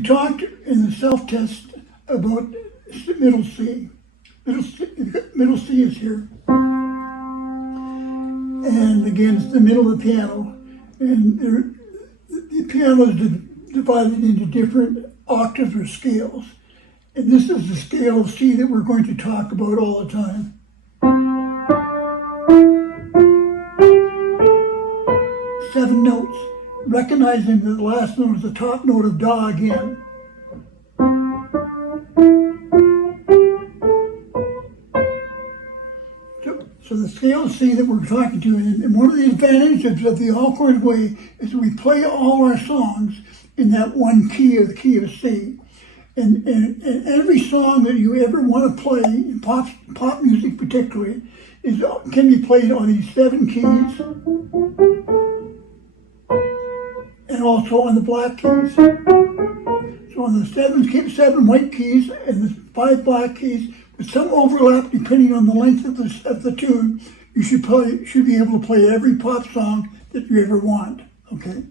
we talked in the self-test about middle C. Middle C is here. And again, it's the middle of the piano. And the piano is divided into different octaves or scales. And this is the scale of C that we're going to talk about all the time. Seven notes, recognizing that the last note is the top note of Da again. So the scale of C that we're talking to, and one of the advantages of the Aldcorn way is we play all our songs in that one key, or the key of C. And every song that you ever want to play, in pop music particularly, can be played on these seven keys, and also on the black keys. So on the seven white keys and the 5 black keys, with some overlap depending on the length of the tune, you should be able to play every pop song that you ever want. Okay,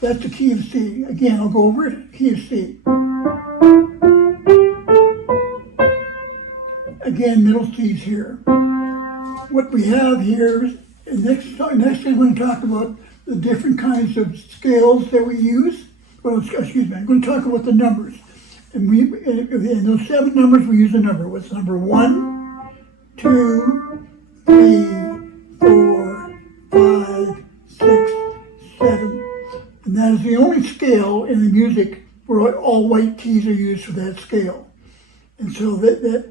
that's the key of C. Again, I'll go over it. Key of C. Again, middle C's here. What we have here, next thing I'm going to talk about the different kinds of scales that we use. Well, excuse me, I'm going to talk about the numbers. And in those 7 numbers, we use a number. What's number 1, 2, 3, 4, 5, 6, 7. And that is the only scale in the music where all white keys are used for that scale. And so the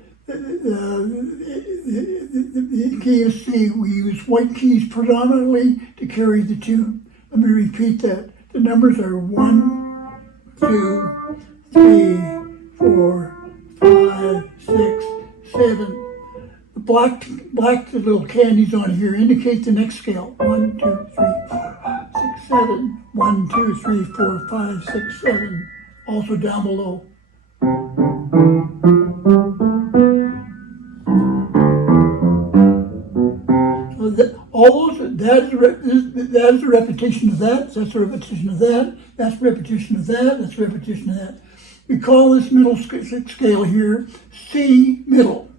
key of C, we use white keys predominantly to carry the tune. Let me repeat that. The numbers are 1, 2, 3, 4, 5, 6, 7. The black the little candies on here indicate the next scale. 1, 2, 3, 4, 5, 6, 7. 1, 2, 3, 4, 5, 6, 7. Also down below. So that is a repetition of that. That's a repetition of that. That's a repetition of that. That's a repetition of that. We call this middle scale here C middle.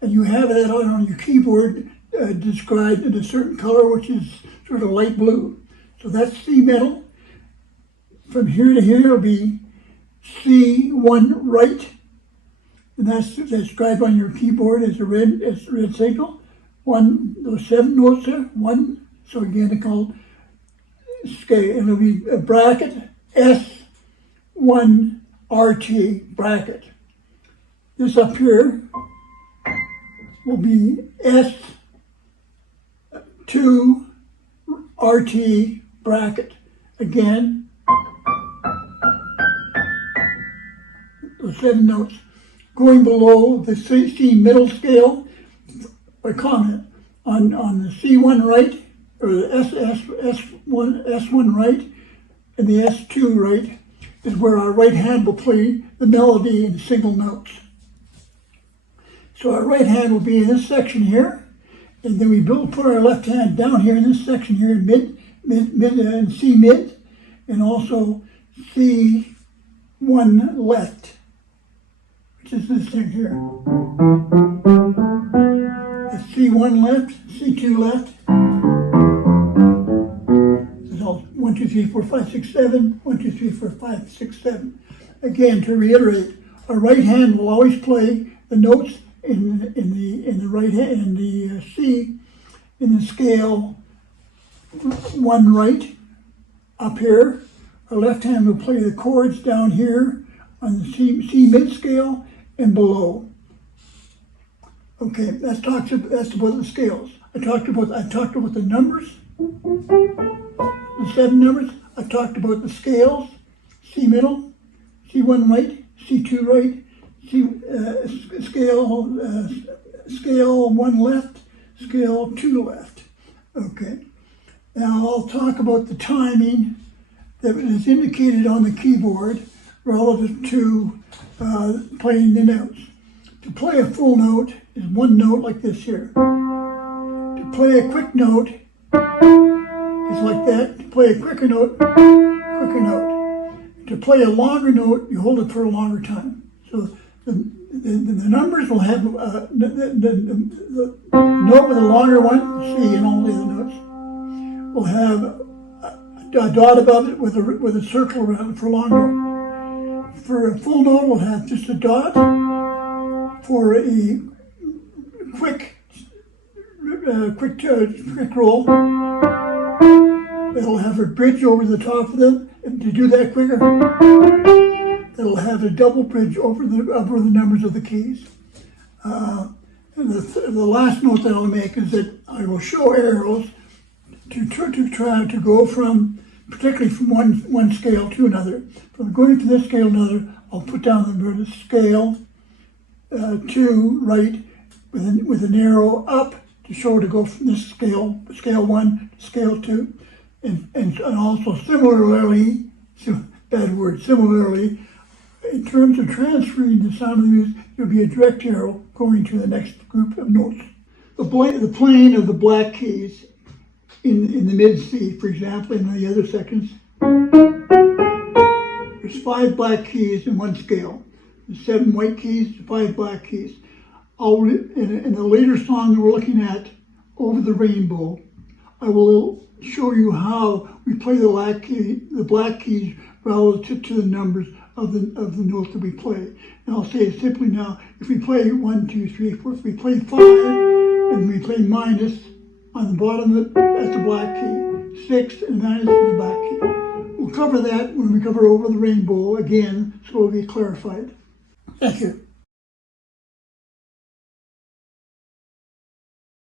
And you have that on your keyboard described in a certain color, which is sort of light blue. So that's C middle. From here to here, it'll be C1 right. And that's described on your keyboard as a red signal. Those 7 notes there, 1. So again, it's called scale. It'll be a bracket, S1 RT bracket. This up here will be S2 RT bracket. Again, those 7 notes. Going below the C middle scale, a comment on the C1 right, or the S1 right, and the S2 right is where our right hand will play the melody in single notes. So our right hand will be in this section here, and then we put our left hand down here in this section here, mid and C mid, and also C1 left, which is this thing here. That's C1 left, C2 left. This is all 1, 2, 3, 4, 5, 6, 7. 1, 2, 3, 4, 5, 6, 7. Again, to reiterate, our right hand will always play the notes in the right hand, in the C, in the scale 1 right up here. Our left hand will play the chords down here on the C mid scale and below. Okay, that's about the scales. I talked about the numbers, the 7 numbers. I talked about the scales: C middle, C1 right, C2 right, scale 1 left, scale 2 left. Okay. Now I'll talk about the timing that is indicated on the keyboard relative to playing the notes. To play a full note is 1 note like this here. To play a quick note is like that. To play a quicker note, quicker note. to play a longer note, you hold it for a longer time. So the numbers will have the note with a longer one, C, and all the other notes, will have a dot above it with a circle around it for a long note. For a full note, we'll have just a dot. For a quick roll, it'll have a bridge over the top of them. And to do that quicker, it'll have a double bridge over the numbers of the keys. And the last note that I'll make is that I will show arrows to try to go from, particularly from one scale to another. From going from this scale to another, I'll put down the word scale to right with an arrow up to show to go from this scale 1 to scale 2. And also similarly, similarly, in terms of transferring the sound of the music, there'll be a direct arrow going to the next group of notes. The plane of the black keys in the mid C, for example, in the other sections, there's 5 black keys in one scale. There's 7 white keys, 5 black keys. In the later song that we're looking at, Over the Rainbow, I will show you how we play the black keys relative to the numbers of the notes that we play. And I'll say it simply now. If we play 1, 2, 3, 4, if we play 5 and we play minus on the bottom of it, that's the black key. 6 and minus is the black key. We'll cover that when we cover Over the Rainbow again, so it'll be clarified. Thank you.